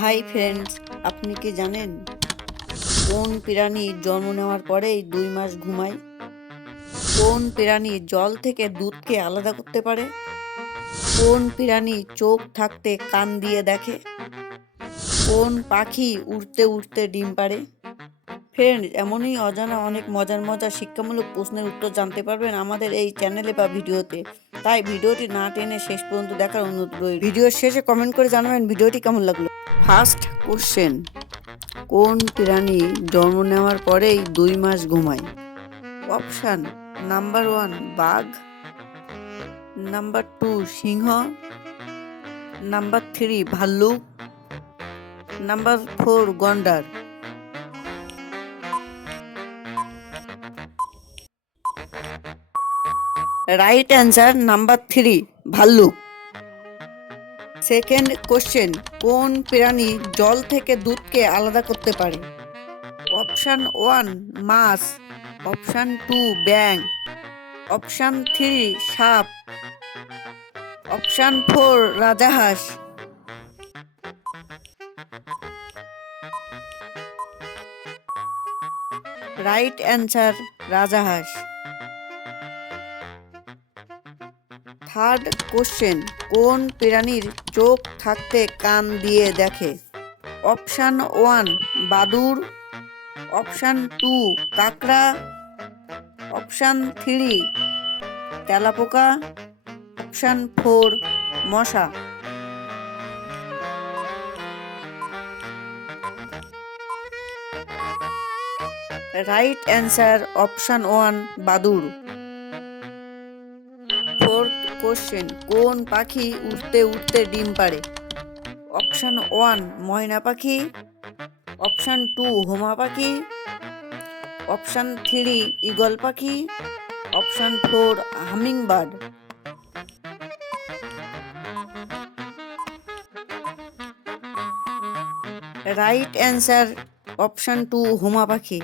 Hi friends, আপনি কি জানেন কোন প্রাণী জন্ম নেওয়ার পরেই দুই মাস ঘুমায়? কোন প্রাণী জল থেকে দুধকে আলাদা করতে পারে? কোন প্রাণী চোখ থাকতে কান দিয়ে দেখে? কোন পাখি উড়তে উড়তে ডিম পাড়ে? ফ্রেন্ড এমনই অজানা অনেক মজার মজার শিক্ষামূলক প্রশ্নের উত্তর জানতে পারবেন আমাদের এই চ্যানেলে বা ভিডিওতে। তাই ভিডিওটি না টেনে শেষ পর্যন্ত দেখার অনুরোধ রইল। ভিডিওর শেষে কমেন্ট করে জানাবেন ভিডিওটি কেমন লাগল। ফার্স্ট কোশ্চেন, কোন প্রাণী জন্ম নেওয়ার পরেই দুই মাস ঘুমায়? অপশান, নাম্বার ওয়ান, বাঘ। নাম্বার টু, সিংহ। নাম্বার থ্রি ভাল্লুক নাম্বার ফোর, গন্ডার। রাইট অ্যান্সার নাম্বার থ্রি ভাল্লুক সেকেন্ড কোশ্চেন কোন প্রাণী জল থেকে দুধকে আলাদা করতে পারে? অপশান ওয়ান মাছ। অপশান টু ব্যাং অপশান থ্রি সাপ। অপশান ফোর রাজাহাঁস। রাইট অ্যান্সার রাজাহাঁস। থার্ড কোশ্চেন কোন প্রাণীর চোখ থাকতে কান দিয়ে দেখে? অপশান ওয়ান বাদুর। অপশান টু কাকড়া। অপশান থ্রি তেলাপোকা। অপশান ফোর মশা। রাইট অ্যান্সার অপশান ওয়ান বাদুর। কোশ্চেন কোন পাখি উঠতে উঠতে ডিম পাড়ে? অপশান ওয়ান ময়না পাখি। অপশান টু হোমা পাখি। অপশান থ্রি ইগল পাখি। Option four humming bird right answer option two হোমা পাখি।